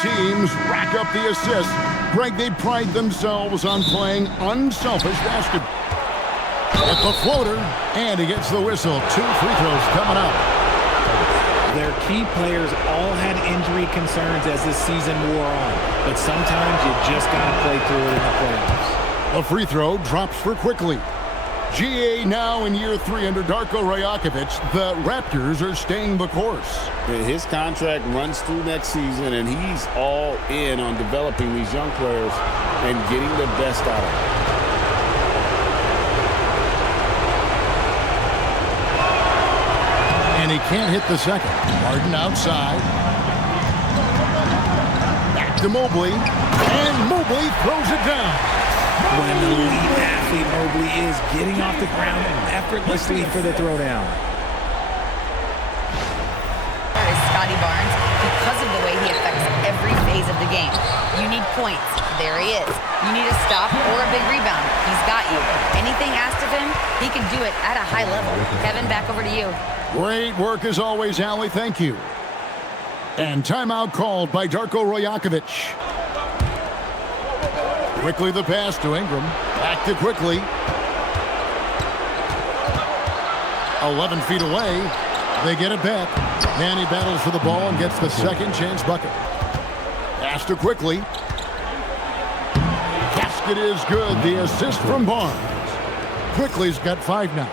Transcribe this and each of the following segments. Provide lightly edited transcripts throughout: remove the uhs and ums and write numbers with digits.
teams rack up the assists. Greg, they pride themselves on playing unselfish basketball. At the floater, and he gets the whistle. 2 free throws coming up. Their key players all had injury concerns as this season wore on, but sometimes you just got to play through it in the playoffs. A free throw drops for Quickly. GA now in year 3 under Darko Rajakovic. The Raptors are staying the course. His contract runs through next season, and he's all in on developing these young players and getting the best out of them. And he can't hit the second. Harden outside. Back to Mobley. And Mobley throws it down. When the elite athlete Mobley is getting off the ground effortlessly for the throwdown. There is Scotty Barnes because of the way he affects every phase of the game. You need points. There he is. You need a stop or a big rebound. He's got you. Anything asked of him, he can do it at a high level. Kevin, back over to you. Great work as always, Allie. Thank you. And timeout called by Darko Rajakovic. Quickly the pass to Ingram. Back to Quickly. 11 feet away. They get it back. Manny battles for the ball and gets the second chance bucket. Pass to Quickly. Basket is good. The assist from Barnes. Quickly's got 5 now.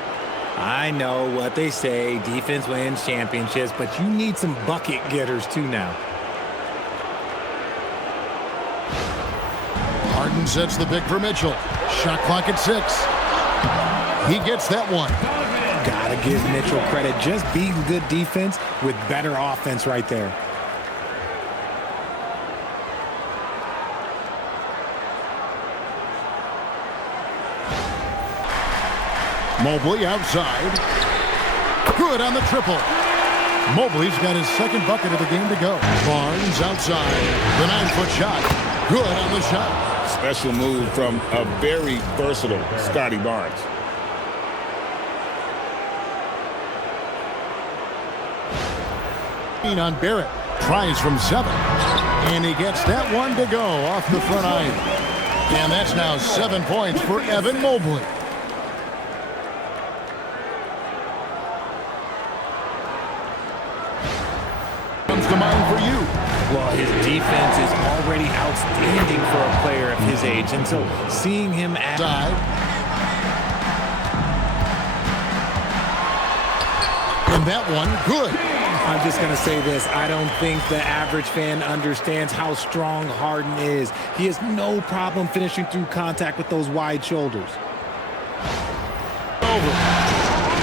I know what they say, defense wins championships, but you need some bucket getters too now. Harden sets the pick for Mitchell. Shot clock at 6. He gets that one. Gotta give Mitchell credit. Just being good defense with better offense right there. Mobley outside. Good on the triple. Mobley's got his second bucket of the game to go. Barnes outside. The 9-foot shot. Good on the shot. Special move from a very versatile Scotty Barnes. On Barrett. Tries from 7. And he gets that one to go off the front iron. And that's now 7 points for Evan Mobley. Comes to mind for you. Well, his defense is already outstanding for a player of his age, and so seeing him outside. And that one, good. I'm just going to say this. I don't think the average fan understands how strong Harden is. He has no problem finishing through contact with those wide shoulders. Over.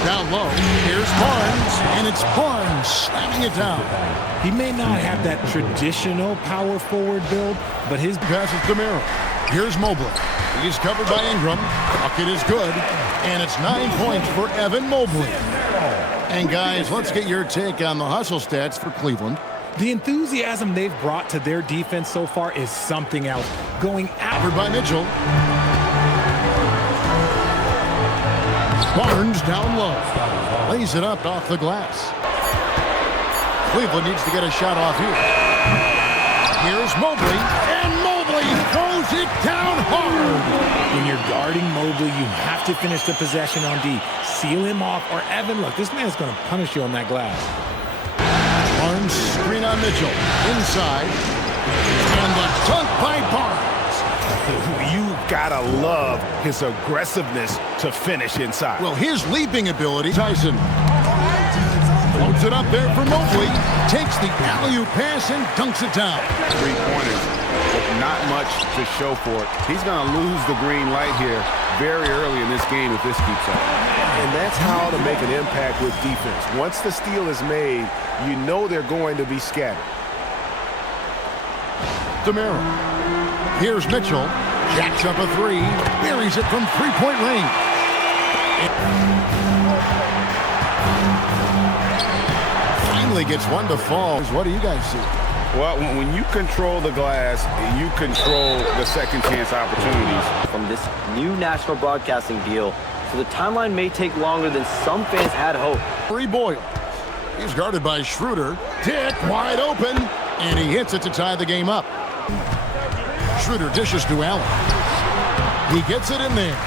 Down low. Here's Barnes, and it's Barnes slamming it down. He may not have that traditional power forward build, but his passes to Merrill. Here's Mobley. He's covered by Ingram. Bucket is good, and it's 9 points for Evan Mobley. And guys, let's get your take on the hustle stats for Cleveland. The enthusiasm they've brought to their defense so far is something else. Going covered by Mitchell. Barnes down low. Lays it up off the glass. Cleveland needs to get a shot off here. Here's Mobley, and Mobley throws it down hard. When you're guarding Mobley, you have to finish the possession on D. Seal him off, or Evan, look, this man's going to punish you on that glass. Barnes screen on Mitchell. Inside. And the dunk by Barnes. You gotta love his aggressiveness to finish inside. Well, his leaping ability. Tyson floats it up there for Mobley. Takes the alley-oop pass and dunks it down. 3-pointers, but not much to show for it. He's going to lose the green light here very early in this game if this keeps up. And that's how to make an impact with defense. Once the steal is made, you know they're going to be scattered. DeMero. Here's Mitchell. Jacks up a 3. Buries it from 3-point range. Finally gets one to fall. What do you guys see? Well, when you control the glass, you control the second chance opportunities. From this new national broadcasting deal, so the timeline may take longer than some fans had hoped. Boyle. He's guarded by Schroeder. Dick wide open. And he hits it to tie the game up. Schroeder dishes to Allen. He gets it in there.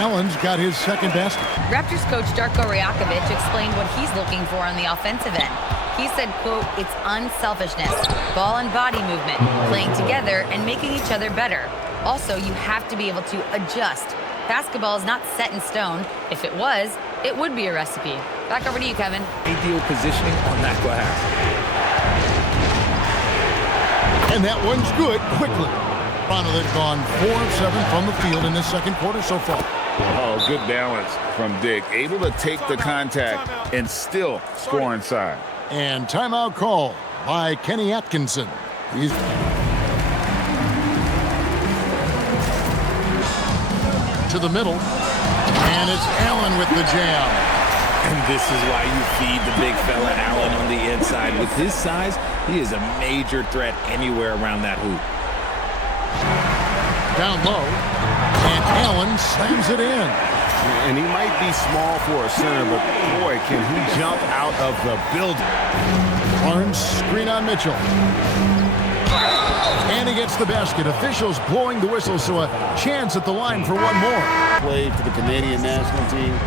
Allen's got his second basket. Raptors coach Darko Rajakovic explained what he's looking for on the offensive end. He said, quote, "It's unselfishness, ball and body movement, playing together and making each other better. Also, you have to be able to adjust. Basketball is not set in stone. If it was, it would be a recipe." Back over to you, Kevin. Ideal positioning on that glass. And that one's good quickly. Toronto, they've gone 4 of 7 from the field in this second quarter so far. Oh, good balance from Dick. Able to take the contact and still score inside. And timeout call by Kenny Atkinson. He's to the middle. And it's Allen with the jam. And this is why you feed the big fella Allen on the inside. With his size, he is a major threat anywhere around that hoop. Down low. And Allen slams it in. And he might be small for a center, but boy, can he jump out of the building. Barnes screen on Mitchell. And he gets the basket. Officials blowing the whistle, so a chance at the line for one more. Played for the Canadian national team.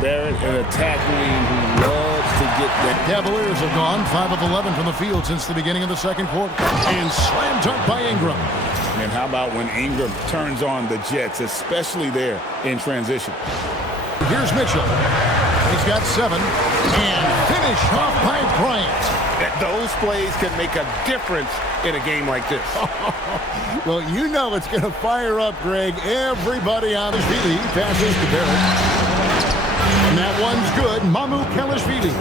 Barrett, an attack wing who loves to get that. Cavaliers have gone 5 of 11 from the field since the beginning of the second quarter. And slam dunk by Ingram. And how about when Ingram turns on the Jets, especially there in transition? Here's Mitchell. He's got 7. And finish off by Bryant. Those plays can make a difference in a game like this. Well, you know it's going to fire up, Greg. Everybody on his feet. He passes to Barrett. And that one's good. Mamu Kelishvili.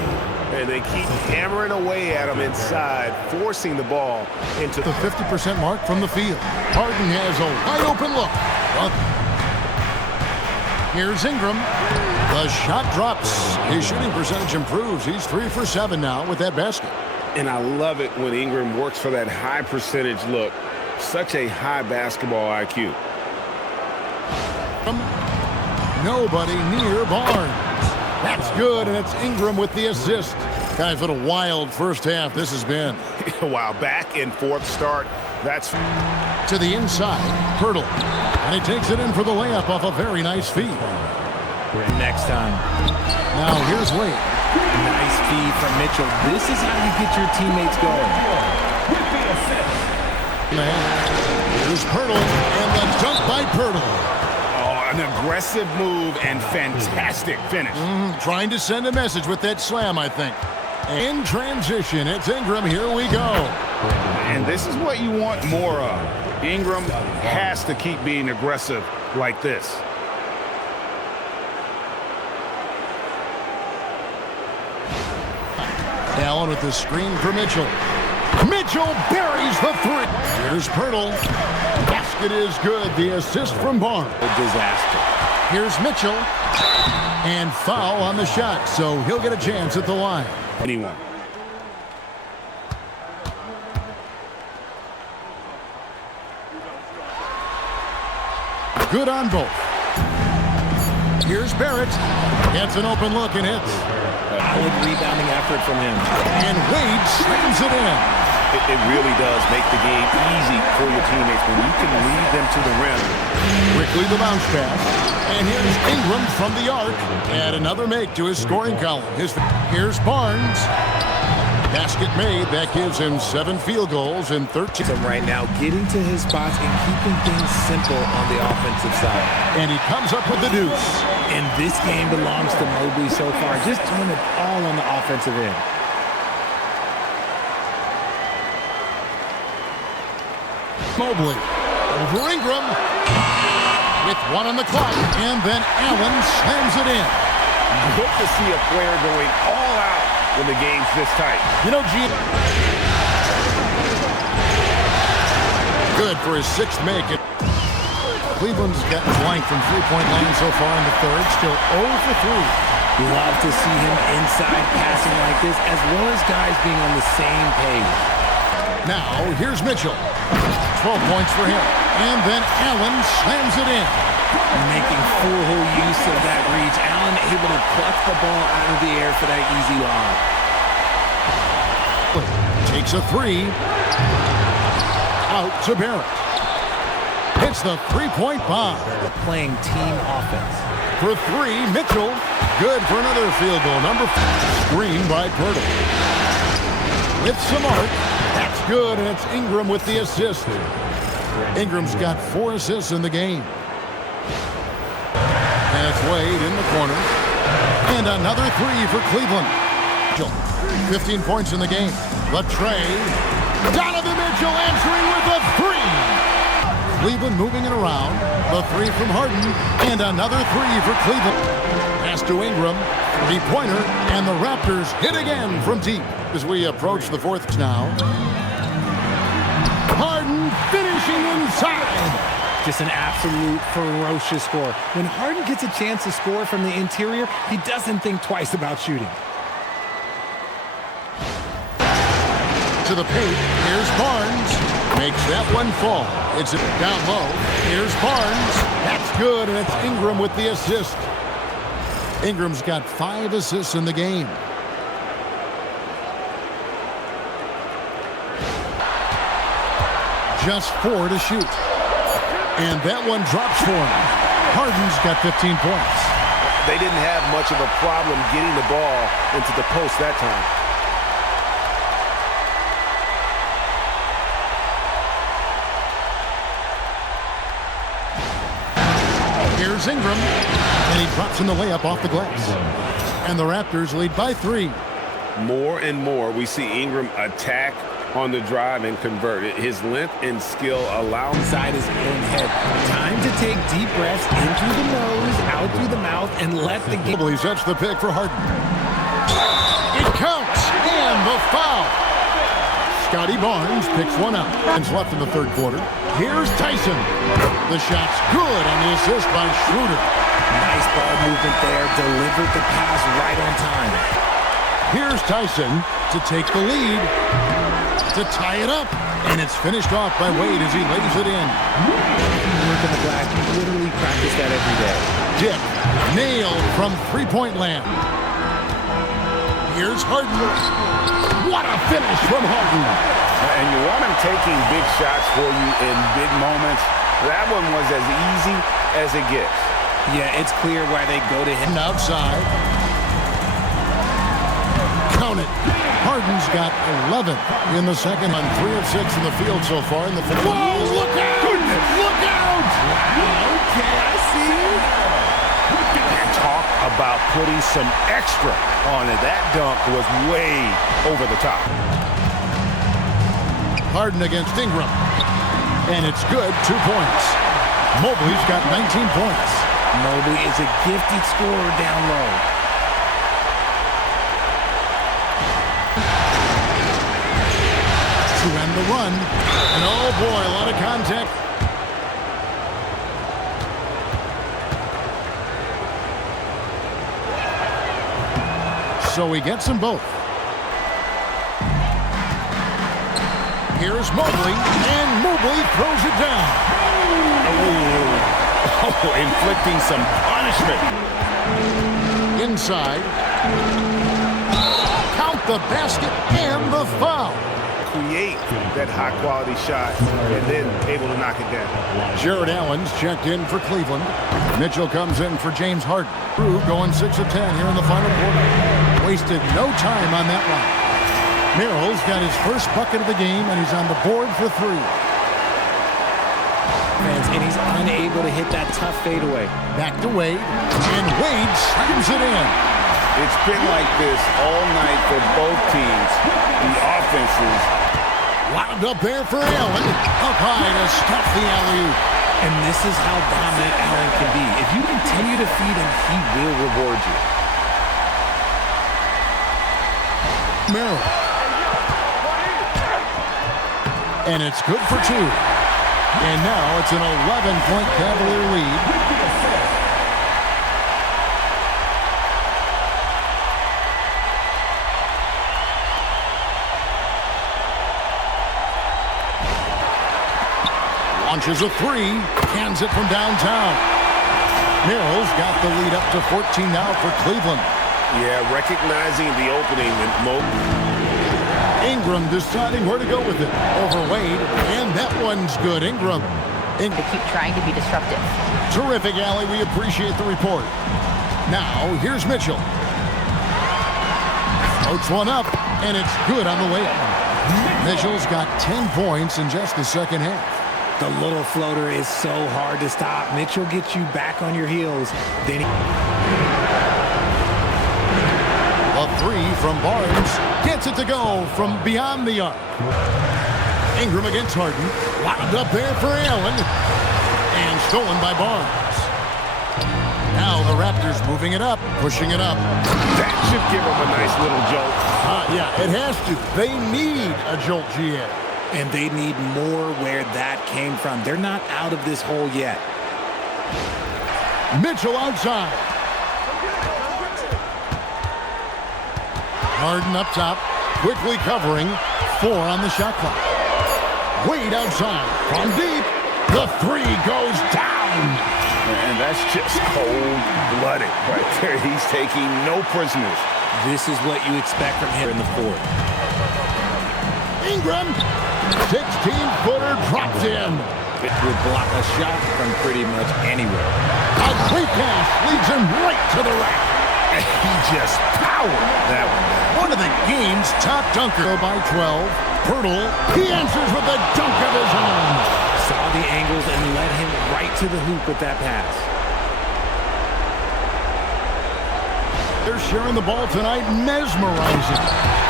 And they keep hammering away at him inside, forcing the ball into The 50% mark from the field. Harden has a wide open look. Here's Ingram. The shot drops. His shooting percentage improves. He's 3 for 7 now with that basket. And I love it when Ingram works for that high percentage look. Such a high basketball IQ. Nobody near Barnes. That's good, and it's Ingram with the assist. Guys, what a wild first half this has been. Wow, back in fourth start. That's To the inside, Pirtle. And he takes it in for the layup off a very nice feed. Next time. Now here's Wade. Nice feed from Mitchell. This is how you get your teammates going. Here's Pirtle, and the dunk by Pirtle. an aggressive move and fantastic finish. Trying to send a message with that slam, I think. In transition, it's Ingram. Here we go. And this is what you want more of. Ingram has to keep being aggressive like this. Allen with the screen for Mitchell. Mitchell buries the three. Here's Pirtle. Basket is good. The assist from Barnes. A disaster. Here's Mitchell. And foul on the shot, so he'll get a chance at the line. Anyone. Good on both. Here's Barrett. Gets an open look and hits. Solid rebounding effort from him. And Wade slams it in. It really does make the game easy for your teammates when you can lead them to the rim. Quickly the bounce pass. And here's Ingram from the arc. And another make to his scoring column. Here's Barnes. Basket made. That gives him 7 field goals in 13. Right now, getting to his spots and keeping things simple on the offensive side. And he comes up with the deuce. And this game belongs to Mobley so far. Just doing it all on the offensive end. Mobley over Ingram with 1 on the clock, and then Allen slams it in. Good to see a player going all out when the game's this tight. You know, good for his 6th make. Cleveland's gotten blank from three-point line so far in the third, still 0 for 3. Love to see him inside passing like this, as well as guys being on the same page. Now, here's Mitchell. 12 points for him. And then Allen slams it in. Making full use of that reach. Allen able to pluck the ball out of the air for that easy lob. Takes a three. Out to Barrett. Hits the three-point bomb. Playing team offense. For three, Mitchell. Good for another field goal. Number 4. Screen by Pirtle. With some arc. That's good, and it's Ingram with the assist. Ingram's got 4 assists in the game. And it's Wade in the corner. And another three for Cleveland. 15 points in the game. Latrey. Donovan Mitchell answering with a three. Cleveland moving it around. The three from Harden. And another three for Cleveland. Pass to Ingram. Three-pointer. And the Raptors hit again from deep as we approach the fourth now. Harden finishing inside. Just an absolute ferocious score. When Harden gets a chance to score from the interior, he doesn't think twice about shooting. To the paint. Here's Barnes. Makes that one fall. It's down low. Here's Barnes. That's good, and it's Ingram with the assist. Ingram's got 5 assists in the game. Just 4 to shoot. And that one drops for him. Harden's got 15 points. They didn't have much of a problem getting the ball into the post that time. Here's Ingram, and he drops in the layup off the glass. And the Raptors lead by 3. More and more, we see Ingram attack on the drive and convert it. His length and skill allow him Inside his own head. Time to take deep breaths in through the nose, out through the mouth, and let the game. He sets the pick for Harden. It counts, and the foul. Scotty Barnes picks one out. And left in the third quarter. Here's Tyson. The shot's good on the assist by Schroeder. Nice ball movement there. Delivered the pass right on time. Here's Tyson to take the lead. To tie it up. And it's finished off by Wade as he lays it in. Work in the glass. You literally practice that every day. Dip. Nailed from three-point land. Here's Harden. What a finish from Harden. And you want him taking big shots for you in big moments. That one was as easy as it gets. Yeah, it's clear why they go to him. Outside. Count it. Harden's got 11 in the second on 3 of 6 in the field so far in the fourth. Whoa, look out! Goodness. Look out! Okay, I see you. And talk about putting some extra on it. That dunk was way over the top. Harden against Ingram. And it's good, 2 points. Mobley's got 19 points. Mobley is a gifted scorer down low. To end the run. And oh boy, a lot of contact. So he gets them both. Here's Mobley, and Mobley throws it down. Oh, inflicting some punishment. Inside. Count the basket and the foul. Create that high-quality shot and then able to knock it down. Jared Allen's checked in for Cleveland. Mitchell comes in for James Harden. Drew going 6 of 10 here in the final quarter. Wasted no time on that one. Merrill's got his first bucket of the game, and he's on the board for 3. And he's unable to hit that tough fadeaway. Back to Wade, and Wade slams it in. It's been like this all night for both teams. The offenses. Wound up there for Allen. Up high to stuff the alley-oop. And this is how dominant Allen can be. If you continue to feed him, he will reward you. Merrill. And it's good for 2. And now it's an 11-point Cavalier lead. Launches a 3, cans it from downtown. Merrill's got the lead up to 14 now for Cleveland. Yeah, recognizing the opening and Ingram deciding where to go with it. Over Wade, and that one's good. Ingram. They keep trying to be disruptive. Terrific, Allie. We appreciate the report. Now, here's Mitchell. Floats one up, and it's good on the way up. Mitchell's got 10 points in just the second half. The little floater is so hard to stop. Mitchell gets you back on your heels. Then A three from Barnes. Gets it to go from beyond the arc. Ingram against Harden. Lobbed up there for Allen. And stolen by Barnes. Now the Raptors moving it up, pushing it up. That should give them a nice little jolt. Yeah, it has to. They need a jolt, GA. and they need more where that came from. They're not out of this hole yet. Mitchell outside. Harden up top, quickly covering. 4 on the shot clock. Wade outside from deep. The 3 goes down. And that's just cold-blooded right there. He's taking no prisoners. This is what you expect from him in the fourth. Ingram, 16-footer dropped in. It would block a shot from pretty much anywhere. A quick pass leads him right to the rack. He just powered that one. One of the game's top dunker by 12. Pirtle, he answers with a dunk of his own. Saw the angles and led him right to the hoop with that pass. They're sharing the ball tonight, mesmerizing.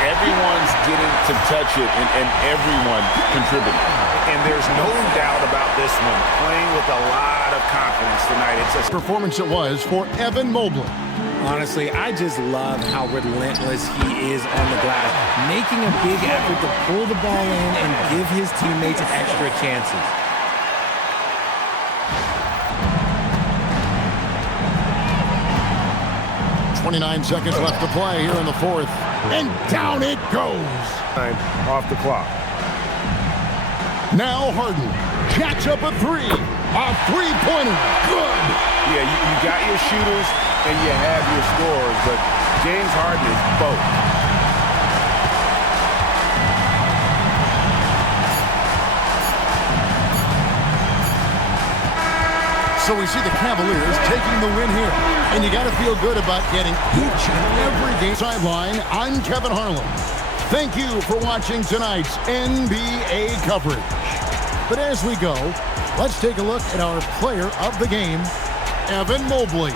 Everyone's getting to touch it, and everyone contributing. And there's no doubt about this one. Playing with a lot of confidence tonight. It's a Performance it was for Evan Mobley. Honestly, I just love how relentless he is on the glass, making a big effort to pull the ball in and give his teammates extra chances. .29 seconds left to play here in the fourth. And down it goes. time off the clock. Now Harden jacks up a 3. A three-pointer. Good. Yeah, you got your shooters and you have your scorers, but James Harden is both. So we see the Cavaliers taking the win here. And you got to feel good about getting each and every game. Sideline, I'm Kevin Harlan. Thank you for watching tonight's NBA coverage. But as we go, let's take a look at our player of the game, Evan Mobley.